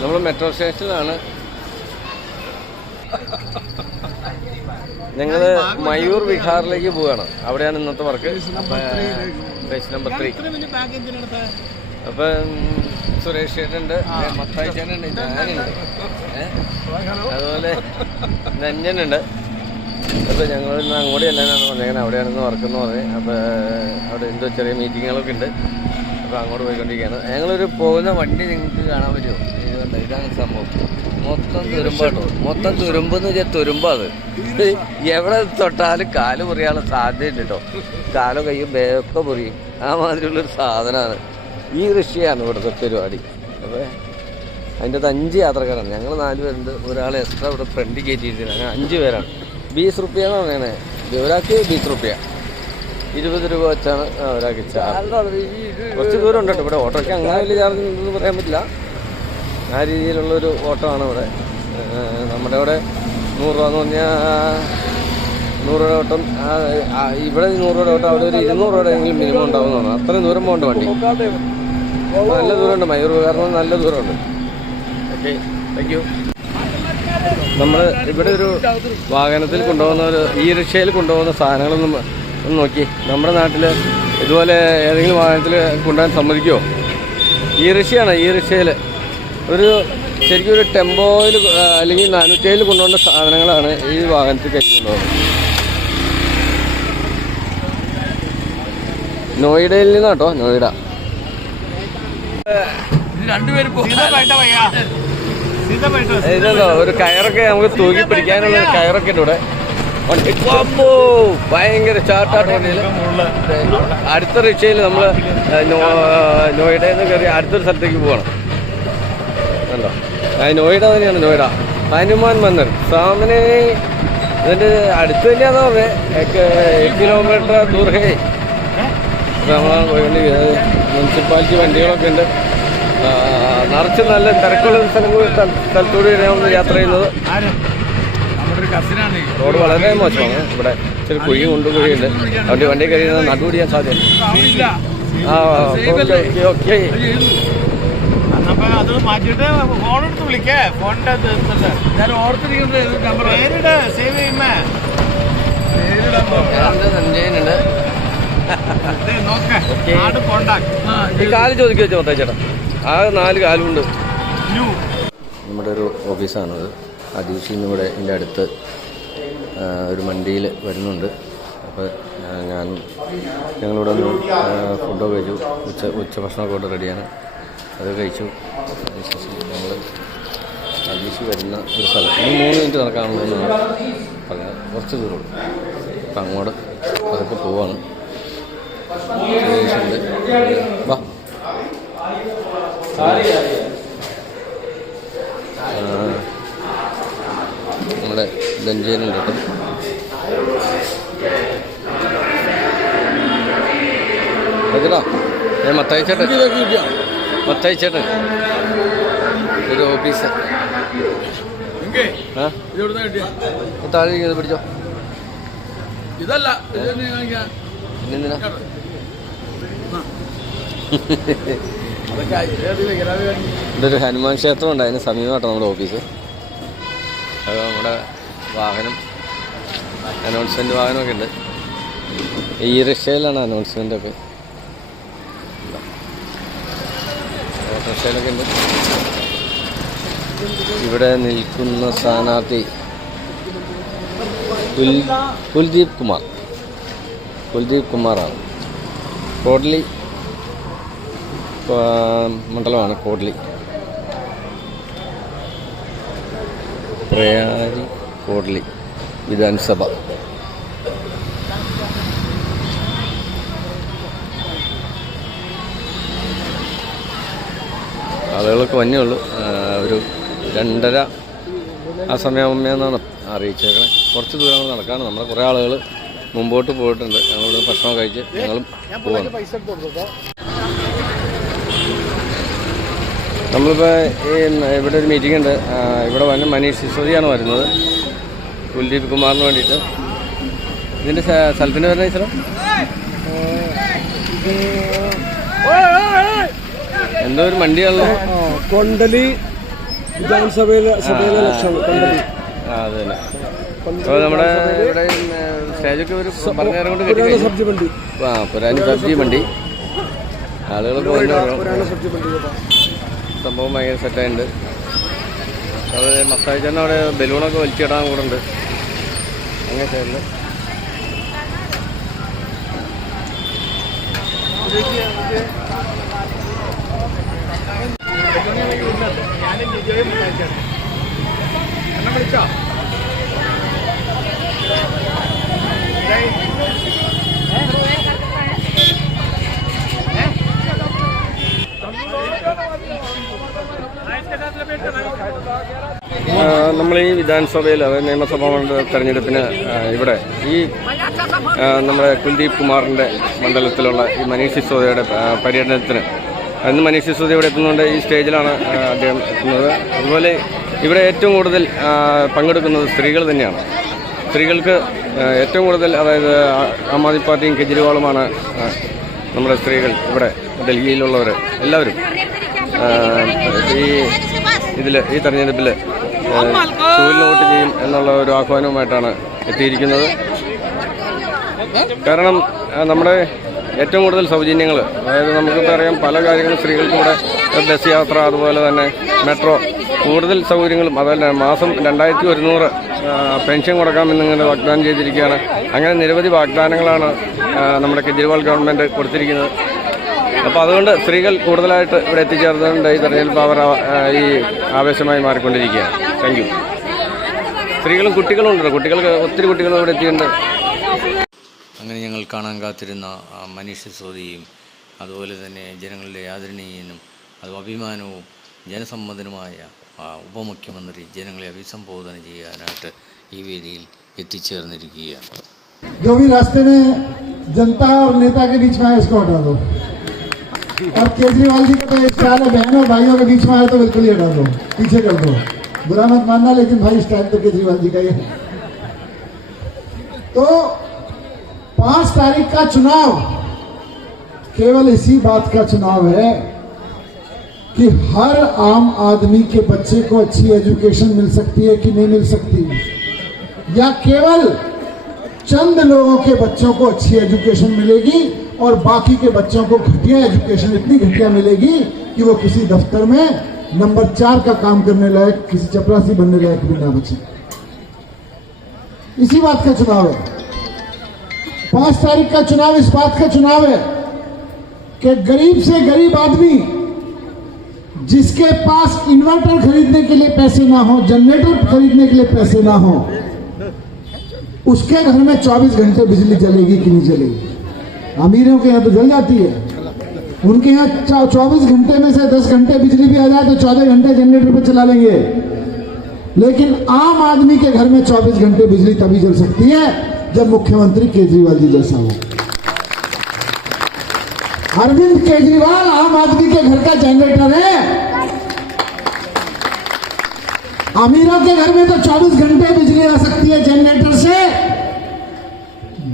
നമ്മൾ മെട്രോ സ്റ്റേഷനിലാണ്. ഞങ്ങൾ മയൂർ വിഹാറിലേക്ക് പോവുകയാണ്. അവിടെയാണ് ഇന്നത്തെ വർക്ക്. Page number 3. അപ്പം സുരേഷ് ചേട്ടനുണ്ട്, മത്തായി ചേട്ടനുണ്ട്, ഞാനുണ്ട്, അതുപോലെ നന്ജനുണ്ട്. അപ്പോൾ ഞങ്ങൾ ഇന്ന് അങ്ങോട്ട് ചെല്ലാനാണ് പറഞ്ഞേക്കുന്നത്. അവിടെയാണെന്ന് വർക്കെന്ന് പറഞ്ഞ്. അപ്പോൾ അവിടെ എന്തോ ചെറിയ മീറ്റിങ്ങുകളൊക്കെ ഉണ്ട്. അപ്പോൾ അങ്ങോട്ട് പോയിക്കൊണ്ടിരിക്കുകയാണ്. ഞങ്ങളൊരു പോകുന്ന വണ്ടി നിങ്ങൾക്ക് കാണാൻ പറ്റുമോ? ഇതാണ് സംഭവം. മൊത്തം തുരുമ്പാട്ടോ. മൊത്തം തുരുമ്പെന്ന് വെച്ചാൽ തുരുമ്പാത്. എവിടെ തൊട്ടാലും കാല് മുറിയാനുള്ള സാധ്യതയുണ്ട് കേട്ടോ. കാലോ കയ്യോ ബേക്കെ മുറിയും. ആ മാതിരിയുള്ളൊരു സാധനമാണ്. ഈ കൃഷിയാണ് ഇവിടുത്തെ പരിപാടി. അപ്പോൾ അതിൻ്റെ അകത്ത് 5 യാത്രക്കാരാണ്. ഞങ്ങൾ 4 പേരുണ്ട്. ഒരാൾ എക്സ്ട്രാ ഇവിടെ ഫ്രണ്ട് കയറ്റിയിരിക്കുന്നത്. അങ്ങനെ 5 പേരാണ്. 20 റുപ്യ എന്ന് പറഞ്ഞേ. ഒരാൾക്ക് 20 റുപ്യ, 20 രൂപ വെച്ചാണ് ഒരാൾക്ക് ചാർജ്. കുറച്ച് ദൂരം ഉണ്ട് കേട്ടോ. ഇവിടെ ഓട്ടോയ്ക്ക് അങ്ങനെ വലിയ ചാർജ് ഉണ്ടെന്ന് പറയാൻ പറ്റില്ല. ആ രീതിയിലുള്ളൊരു ഓട്ടമാണ് ഇവിടെ. നമ്മുടെ ഇവിടെ 100 രൂപ എന്ന് പറഞ്ഞാൽ 100 രൂപ ഓട്ടം. ഇവിടെ 100 രൂപ ഓട്ടം, അവിടെ ഒരു 200 രൂപയെങ്കിലും മിനിമം ഉണ്ടാവുന്നതാണ്. അത്രയും ദൂരം പോകേണ്ട വണ്ടി. നല്ല ദൂരമുണ്ട്. മയൂർ കാരണം നല്ല ദൂരമുണ്ട്. Okay, thank you. നമ്മൾ ഇവിടെ ഒരു വാഹനത്തിൽ കൊണ്ടുപോകുന്ന ഈ റിക്ഷയിൽ കൊണ്ടുപോകുന്ന സാധനങ്ങളൊന്നും ഒന്ന് നോക്കി. നമ്മുടെ നാട്ടിൽ ഇതുപോലെ ഏതെങ്കിലും വാഹനത്തിൽ കൊണ്ടുപോകാൻ സമ്മതിക്കുമോ? ഈ റിക്ഷയാണ്. ഈ റിക്ഷയിൽ ശരിക്കും ഒരു ടെമ്പോയിൽ അല്ലെങ്കിൽ 407 കൊണ്ടുപോകേണ്ട സാധനങ്ങളാണ് ഈ വാഹനത്തിൽ കയറ്റി കൊണ്ടുപോകുന്നത്. നോയിഡയിൽ നിന്നാട്ടോ. നോയിഡ. ഇതെന്തോ ഒരു കയറൊക്കെ നമുക്ക് തൂക്കി പിടിക്കാനുള്ള കയറൊക്കെ ഉണ്ട് ഇവിടെ. ഭയങ്കര ചാട്ടാട്ട് വണ്ടിയിൽ. അടുത്ത റിക്ഷയിൽ നമ്മൾ നോയിഡയിൽ നിന്ന് കയറി അടുത്തൊരു സ്ഥലത്തേക്ക് പോകണം. അല്ലോ, നോയിഡ തന്നെയാണ്. നോയിഡ ഹനുമാൻ മന്ദിർ സാമനെ ഇതിൻ്റെ അടുത്ത് തന്നെയാണെന്ന് പറഞ്ഞത്. 1 കിലോമീറ്റർ ദൂരേ നമ്മളാണ് പോയിക്കൊണ്ടിരിക്കുന്നത്. മുനിസിപ്പാലിറ്റി വണ്ടികളൊക്കെ ഉണ്ട്. നിറച്ച് നല്ല തിരക്കുള്ള സ്ഥലത്തൂടെ നമ്മൾ യാത്ര ചെയ്യുന്നത്. റോഡ് വളരെ മോശമാണ്. ഇവിടെ ഇച്ചിരി കുഴി കുഴിയുണ്ട്. അതുകൊണ്ട് വണ്ടി കഴിയുന്നത് നടുപിടിയാൻ സാധ്യത. ഓക്കെ. അത് മാറ്റിട്ട് ഫോൺ എടുത്ത് വിളിക്കേ. ഫോണിന്റെ ഞാൻ ഓർത്തിരിക്കുന്നത് പേരിട്, സേവ് ചെയ്യുമ്പോ സഞ്ജയനുണ്ട്. നോക്കേ. ഈ കാല് ചോദിക്കുക വെച്ചോ മൊത്തം ചേട്ടാ. ആ 4 കാലുണ്ട്. നമ്മുടെ ഒരു ഓഫീസാണത്. അദീഷിൽ നിന്ന് ഇവിടെ എൻ്റെ അടുത്ത് ഒരു വണ്ടിയിൽ വരുന്നുണ്ട്. അപ്പോൾ ഞങ്ങളിവിടെ ഒന്ന് ഫുഡൊക്കെ കഴിച്ചു. ഉച്ചഭക്ഷണമൊക്കെ ഇവിടെ റെഡിയാണ്. അത് കഴിച്ചു. അതിനുശേഷം ഞങ്ങൾ അദീഷ് വരുന്ന ഒരു സ്ഥലം 3 മിനിറ്റ് നടക്കാനുള്ളതെന്നാണ് പറഞ്ഞത്. കുറച്ച് ദൂരമുള്ളൂ. അപ്പം അങ്ങോട്ട് അതൊക്കെ പോവാണ്. വാ. നമ്മുടെ ദഞ്ചേനുണ്ട് കേട്ടോ. കേട്ടോ മത്തായി ചേട്ടൻ ഒരു ഓഫീസ്. താഴെ പിടിച്ചോ. ഇതല്ല എന്തിനാ ഇതൊരു ഹനുമാൻ ക്ഷേത്രം ഉണ്ട്. അതിന് സമീപമായിട്ടോ നമ്മുടെ ഓഫീസ്. അത് നമ്മുടെ വാഹനം അനൗൺസ്മെൻറ്റ് വാഹനമൊക്കെ ഉണ്ട്. ഈ റിക്ഷയിലാണ് അനൗൺസ്മെൻ്റൊക്കെ. ഓട്ടോറിക്ഷയിലൊക്കെ ഉണ്ട്. ഇവിടെ നിൽക്കുന്ന സ്ഥാനാർത്ഥി കുൽദീപ് കുമാറാണ്. കോഡ്ലി മണ്ഡലമാണ്. കോഡ്ലി പ്രയാരി കോഡ്ലി വിധാൻസഭ. ആളുകളൊക്കെ വന്നേയുള്ളൂ. ഒരു 2:30 ആ സമയമാകുമ്പോഴെന്നാണ് അറിയിച്ചേക്കണേ. കുറച്ച് ദൂരം നടക്കാണ്. നമ്മുടെ കുറേ ആളുകൾ മുമ്പോട്ട് പോയിട്ടുണ്ട്. ഞങ്ങളിവിടെ ഭക്ഷണം കഴിച്ച് ഞങ്ങളും പോവാണ്. നമ്മളിപ്പോൾ ഇവിടെ ഒരു മീറ്റിംഗ് ഉണ്ട്. ഇവിടെ വന്ന് മനീഷ് സിസോദിയാണ് വരുന്നത്. കുൽദീപ് കുമാറിന് വേണ്ടിയിട്ട്. ഇതിൻ്റെ സ്ഥലത്തിൻ്റെ പേര് സ്ഥലം എന്തോ ഒരു മണ്ടിയാണല്ലോ. വിധാനസഭയിലെ ലക്ഷം അത് തന്നെ. അപ്പോൾ നമ്മുടെ ഇവിടെ സ്റ്റേജൊക്കെ ഒരു പറഞ്ഞേരം കൊണ്ട് കെട്ടി സബ്ജി വണ്ടി. പുരാനി സബ്ജി വണ്ടി ആളുകളൊക്കെ സംഭവം ഭയങ്കര സെറ്റായിട്ടുണ്ട്. അതുപോലെ മത്തായി ചേട്ടൻ അവിടെ ബലൂണൊക്കെ വലിച്ചിടാൻ കൂടെ ഉണ്ട്. അങ്ങനെ സൈഡിൽ വിളിച്ചോ നമ്മൾ ഈ വിധാനസഭയിൽ അതായത് നിയമസഭാ തെരഞ്ഞെടുപ്പിന് ഇവിടെ ഈ നമ്മുടെ കുൽദീപ് കുമാറിൻ്റെ മണ്ഡലത്തിലുള്ള ഈ മനീഷ് സിസോദിയയുടെ പര്യടനത്തിന് അന്ന് മനീഷ് സിസോദിയ ഇവിടെ എത്തുന്നുണ്ട്. ഈ സ്റ്റേജിലാണ് അദ്ദേഹം എത്തുന്നത്. അതുപോലെ ഇവിടെ ഏറ്റവും കൂടുതൽ പങ്കെടുക്കുന്നത് സ്ത്രീകൾ തന്നെയാണ്. സ്ത്രീകൾക്ക് ഏറ്റവും കൂടുതൽ, അതായത് ആം ആദ്മി പാർട്ടിയും കെജ്രിവാളുമാണ് നമ്മുടെ സ്ത്രീകൾ ഇവിടെ ഡൽഹിയിലുള്ളവർ എല്ലാവരും ഈ തെരഞ്ഞെടുപ്പിൽ സൂര്യന് വോട്ട് ചെയ്യും എന്നുള്ള ഒരു ആഹ്വാനവുമായിട്ടാണ് എത്തിയിരിക്കുന്നത്. കാരണം നമ്മുടെ ഏറ്റവും കൂടുതൽ സൗജന്യങ്ങൾ, അതായത് നമുക്കിപ്പോൾ അറിയാം പല കാര്യങ്ങളും സ്ത്രീകൾക്ക് ഇവിടെ ബസ് യാത്ര, അതുപോലെ തന്നെ മെട്രോ, കൂടുതൽ സൗകര്യങ്ങളും, അതുപോലെ മാസം 2100 പെൻഷൻ കൊടുക്കാമെന്നിങ്ങനെ വാഗ്ദാനം ചെയ്തിരിക്കുകയാണ്. അങ്ങനെ നിരവധി വാഗ്ദാനങ്ങളാണ് നമ്മുടെ കെജ്രിവാൾ ഗവൺമെൻറ് കൊടുത്തിരിക്കുന്നത്. അപ്പോൾ അതുകൊണ്ട് സ്ത്രീകൾ കൂടുതലായിട്ട് ഇവിടെ എത്തിച്ചേർന്നുകൊണ്ട് ഈ തെരഞ്ഞെടുപ്പ് അവർ ഈ ആവേശമായി മാറിക്കൊണ്ടിരിക്കുകയാണ്. Thank you. സ്ത്രീകളും കുട്ടികളും ഉണ്ട്, കുട്ടികൾക്ക് ഒത്തിരി കുട്ടികൾ ഇവിടെ എത്തിയിട്ടുണ്ട്. അങ്ങനെ ഞങ്ങൾ കാണാൻ കാത്തിരുന്ന മനീഷ് സിസോദിയയും അതുപോലെ തന്നെ ജനങ്ങളുടെ ആദരണീയനും അത് അഭിമാനവും ജനസമ്മതനുമായ ഉപമുഖ്യമന്ത്രി ജനങ്ങളെ അഭിസംബോധന ചെയ്യാനായിട്ട് ഈ വേദിയിൽ എത്തിച്ചേർന്നിരിക്കുകയാണ്. जो भी रास्ते में जनता और नेता के बीच में आए उसको हटा दो, और केजरीवाल जी का तो स्टाइल है बहनों भाइयों के बीच में आए तो बिल्कुल ही हटा दो, पीछे कर दो, बुरा मत मानना, लेकिन भाई स्टाइल तो केजरीवाल जी का ही है। तो 5 तारीख का चुनाव केवल इसी बात का चुनाव है कि हर आम आदमी के बच्चे को अच्छी एजुकेशन मिल सकती है कि नहीं मिल सकती, या केवल चंद लोगों के बच्चों को अच्छी एजुकेशन मिलेगी और बाकी के बच्चों को घटिया एजुकेशन, इतनी घटिया मिलेगी कि वो किसी दफ्तर में नंबर 4 का काम करने लायक, किसी चपरासी बनने लायक भी ना बचे। इसी बात का चुनाव है। 5 तारीख का चुनाव इस बात का चुनाव है कि गरीब से गरीब आदमी जिसके पास इन्वर्टर खरीदने के लिए पैसे ना हो, जनरेटर खरीदने के लिए पैसे ना हो, उसके घर में 24 घंटे बिजली चलेगी कि नहीं चलेगी। अमीरों के यहाँ तो जल जाती है, उनके यहाँ 24 घंटे में से 10 घंटे बिजली भी आ जाए तो 14 घंटे जनरेटर पर चला लेंगे, लेकिन आम आदमी के घर में 24 घंटे बिजली तभी चल सकती है जब मुख्यमंत्री केजरीवाल जी जैसा हो। अरविंद केजरीवाल आम आदमी के घर का जनरेटर है। अमीरों के घर में तो 24 घंटे बिजली आ सकती है जनरेटर से,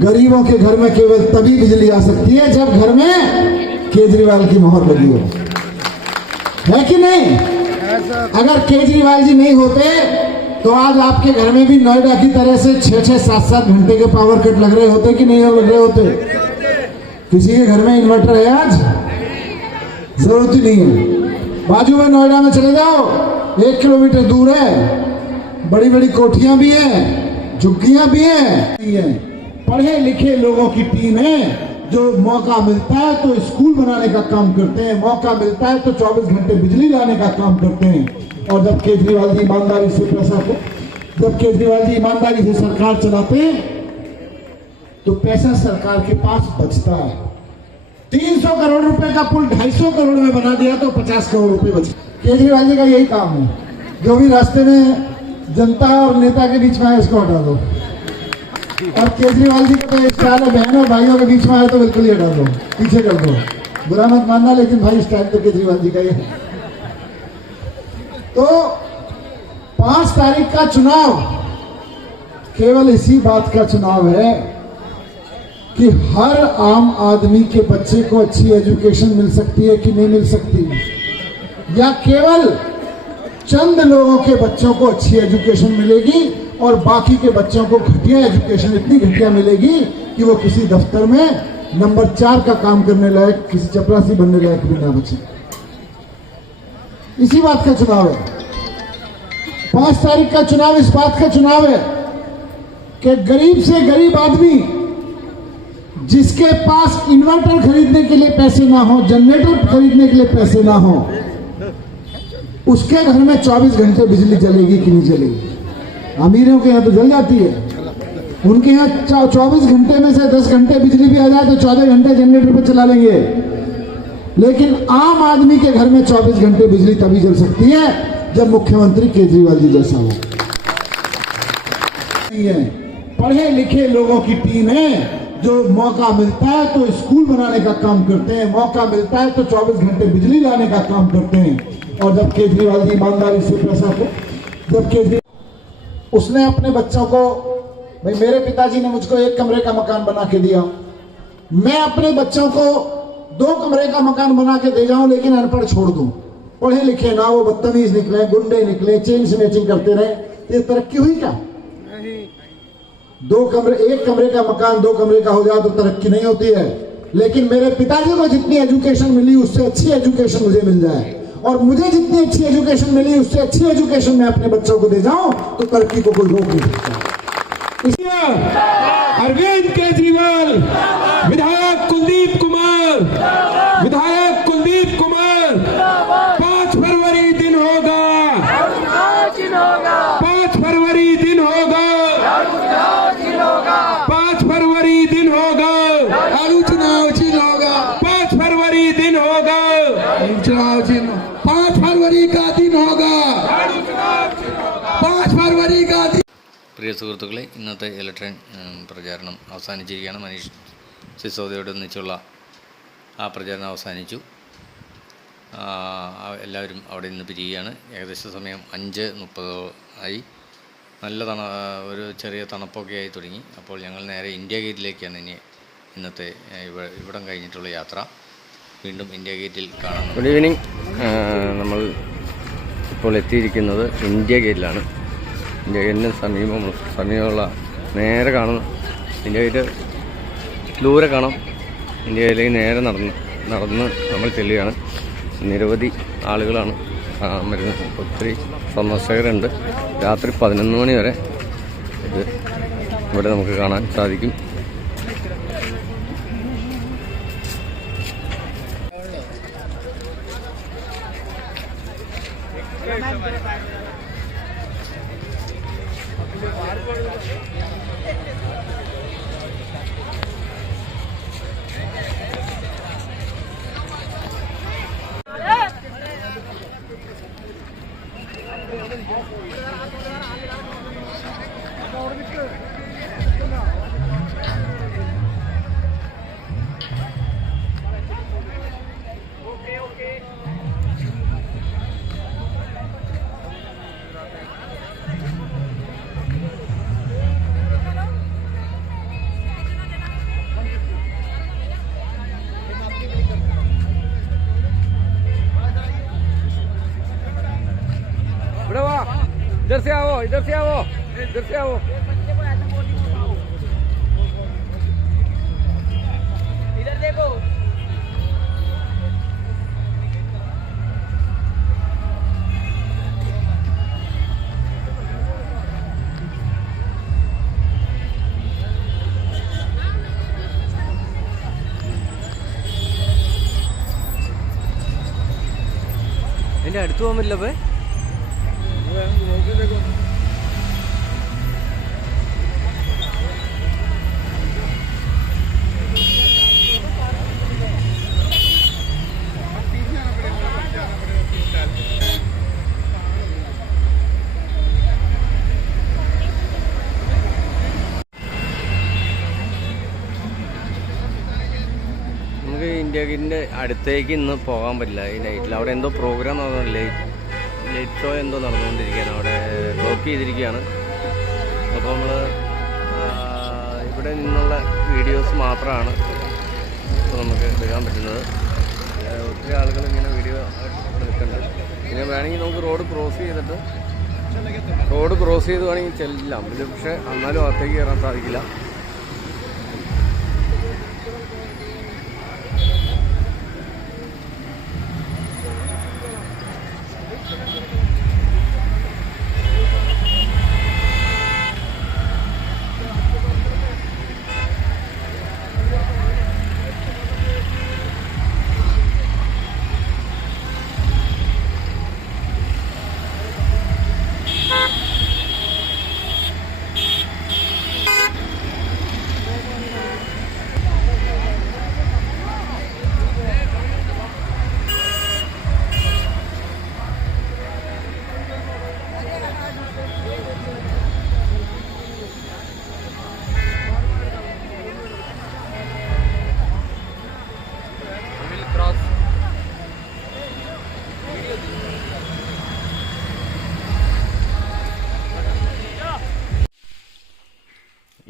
गरीबों के घर में केवल तभी बिजली आ सकती है जब घर में केजरीवाल की मोहर लगी हो, है कि नहीं? अगर केजरीवाल जी नहीं होते तो आज आपके घर में भी नोएडा की तरह से 6-6, 7-7 घंटे के पावर कट लग रहे होते कि नहीं लग रहे होते? किसी के घर में इन्वर्टर है आज? जरूरत ही नहीं है। बाजू में नोएडा में चले जाओ, 1 किलोमीटर दूर है, बड़ी बड़ी कोठियां भी हैं, झुग्गियां भी हैं। पढ़े लिखे लोगों की टीम है जो मौका मिलता है तो स्कूल बनाने का काम करते हैं, मौका मिलता है तो 24 घंटे बिजली लाने का काम करते हैं। और जब केजरीवाल जी ईमानदारी से सरकार चलाते हैं तो पैसा सरकार के पास बचता है। 300 करोड़ रुपए का पुल 250 करोड़ में बना दिया तो 50 करोड़ रुपए बचे। केजरीवाल जी का यही काम है, जो भी रास्ते में जनता और नेता के बीच में आए उसको हटा दो, और केजरीवाल जी का तो स्टाइल है बहनों भाइयों के बीच में आए तो बिल्कुल ही हटा दो, पीछे कर दो, बुरा मत मानना, लेकिन भाई स्टाइल तो केजरीवाल जी का ही है। तो 5 तारीख का चुनाव केवल इसी बात का चुनाव है कि हर आम आदमी के बच्चे को अच्छी एजुकेशन मिल सकती है कि नहीं मिल सकती, या केवल चंद लोगों के बच्चों को अच्छी एजुकेशन मिलेगी और बाकी के बच्चों को घटिया एजुकेशन इतनी घटिया मिलेगी कि वो किसी दफ्तर में नंबर 4 का काम करने लायक, किसी चपरासी बनने लायक भी ना बचे। इसी बात का चुनाव है। 5 तारीख का चुनाव इस बात का चुनाव है कि गरीब से गरीब आदमी जिसके पास इन्वर्टर खरीदने के लिए पैसे ना हो, जनरेटर खरीदने के लिए पैसे ना हो, उसके घर में 24 घंटे बिजली जलेगी कि नहीं जलेगी। अमीरों के यहाँ तो जल जाती है, उनके यहाँ 24 घंटे में से 10 घंटे बिजली भी आ जाए तो 14 घंटे जनरेटर पे चला लेंगे। लेकिन आम आदमी के घर में 24 घंटे बिजली तभी जल सकती है जब मुख्यमंत्री केजरीवाल जी जैसा हो। पढ़े लिखे लोगों की टीम है जो मौका मिलता है तो स्कूल बनाने का काम करते हैं, मौका मिलता है तो 24 घंटे बिजली लाने का काम करते हैं। और जब केजरीवाल जी ईमानदारी से पैसा को, जब केजरीवाल उसने अपने बच्चों को, भाई मेरे पिताजी ने मुझको 1 कमरे का मकान बना के दिया, मैं अपने बच्चों को 2 कमरे का मकान बना के दे जाऊं लेकिन अनपढ़ छोड़ दूं, पढ़े लिखे ना, वो बदतमीज निकले, गुंडे निकले, चेन स्नैचिंग करते रहे, ये तरक्की हुई क्या? 1 कमरे का मकान 2 कमरे का हो जाए तो तरक्की नहीं होती है। लेकिन मेरे पिताजी को जितनी एजुकेशन मिली उससे अच्छी एजुकेशन मुझे मिल जाए, और मुझे जितनी अच्छी एजुकेशन मिली उससे अच्छी एजुकेशन मैं अपने बच्चों को दे जाऊं तो तरक्की को कोई रोक नहीं सकता। इसलिए अरविंद केजरीवाल, विधायक कुलदीप कुमार, 5 फरवरी दिन होगा, 5 फरवरी दिन होगा, 5 फरवरी दिन होगा, आलू चुनाव चिन्ह होगा, 5 फरवरी दिन होगा, चुनाव चिन्ह 5 फरवरी का दिन होगा, 5 फरवरी का दिन। പ്രിയ സുഹൃത്തുക്കളെ, ഇന്നത്തെ ഇലക്ഷൻ പ്രചാരണം അവസാനിച്ചിരിക്കുകയാണ്. മനീഷ് സിസോദിയോട് ഒന്നിച്ചുള്ള ആ പ്രചാരണം അവസാനിച്ചു. എല്ലാവരും അവിടെ നിന്ന് പിരിയുകയാണ്. ഏകദേശം സമയം 5:30 ആയി. നല്ല ഒരു ചെറിയ തണുപ്പൊക്കെ ആയി തുടങ്ങി. അപ്പോൾ ഞങ്ങൾ നേരെ ഇന്ത്യ ഗേറ്റിലേക്കാണ് ഇന്നത്തെ ഇവിടം കഴിഞ്ഞിട്ടുള്ള യാത്ര. വീണ്ടും ഇന്ത്യ ഗേറ്റിൽ കാണാം. Good evening. നമ്മൾ ഇപ്പോൾ എത്തിയിരിക്കുന്നത് ഇന്ത്യ ഗേറ്റിലാണ്. ഇന്ത്യ ഗേറ്റിന് സമീപമുള്ള നേരെ കാണുന്ന ഇന്ത്യ ഗേറ്റ് ദൂരെ കാണാം. ഇന്ത്യ ഗേറ്റിലേക്ക് നേരെ നടന്ന് നമ്മൾ ചെല്ലുകയാണ്. നിരവധി ആളുകളാണ് വരുന്നത്. ഒത്തിരി സന്ദർശകരുണ്ട്. രാത്രി 11 മണി വരെ ഇത് ഇവിടെ നമുക്ക് കാണാൻ സാധിക്കും. इधर से आओ, इधर से आओ, इधर से आओ. इधर देखो. എന്റെ അടുത്ത് പോകാൻ പറ്റില്ല. പോയി നമുക്ക് ഇന്ത്യ ഗേറ്റിൻ്റെ അടുത്തേക്ക് ഇന്ന് പോകാൻ പറ്റില്ല ഈ നൈറ്റിൽ. അവിടെ എന്തോ പ്രോഗ്രാം നടന്നുകൊണ്ടില്ലേ, ലൈറ്റ് ഷോ എന്തോ നടന്നുകൊണ്ടിരിക്കുകയാണ്. അവിടെ ബ്ലോക്ക് ചെയ്തിരിക്കുകയാണ്. അപ്പോൾ നമ്മൾ ഇവിടെ നിന്നുള്ള വീഡിയോസ് മാത്രമാണ് ഇപ്പോൾ നമുക്ക് എടുക്കാൻ പറ്റുന്നത്. ഒത്തിരി ആളുകൾ ഇങ്ങനെ വീഡിയോ നിൽക്കുന്നുണ്ട്. പിന്നെ വേണമെങ്കിൽ നമുക്ക് റോഡ് ക്രോസ് ചെയ്ത് വേണമെങ്കിൽ ചെല്ലാം. ഇത് പക്ഷേ എന്നാലും അകത്തേക്ക് കയറാൻ സാധിക്കില്ല.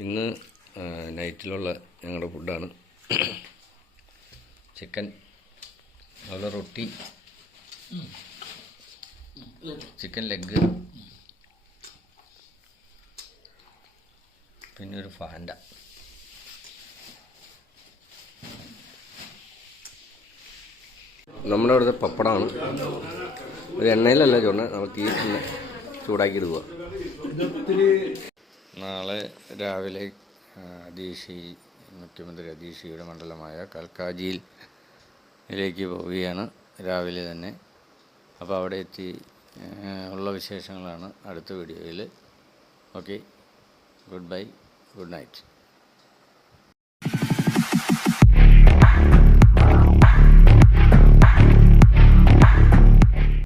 ഇന്ന് നൈറ്റിലുള്ള ഞങ്ങളുടെ ഫുഡാണ് ചിക്കൻ, അതുപോലെ റൊട്ടി, ചിക്കൻ ലെഗ്, പിന്നെ ഒരു ഫാൻഡ. നമ്മുടെ അവിടുത്തെ പപ്പടമാണ്. ഒരു എണ്ണയിലല്ല ചൂട, നമ്മൾ തീ ചൂടാക്കിയെടുക്കുക. നാളെ രാവിലെ മുഖ്യമന്ത്രി അധീഷിയുടെ മണ്ഡലമായ കൽക്കാജിയിലേക്ക് പോവുകയാണ് രാവിലെ തന്നെ. അപ്പോൾ അവിടെ എത്തി ഉള്ള വിശേഷങ്ങളാണ് അടുത്ത വീഡിയോയിൽ. Okay, good bye, good night.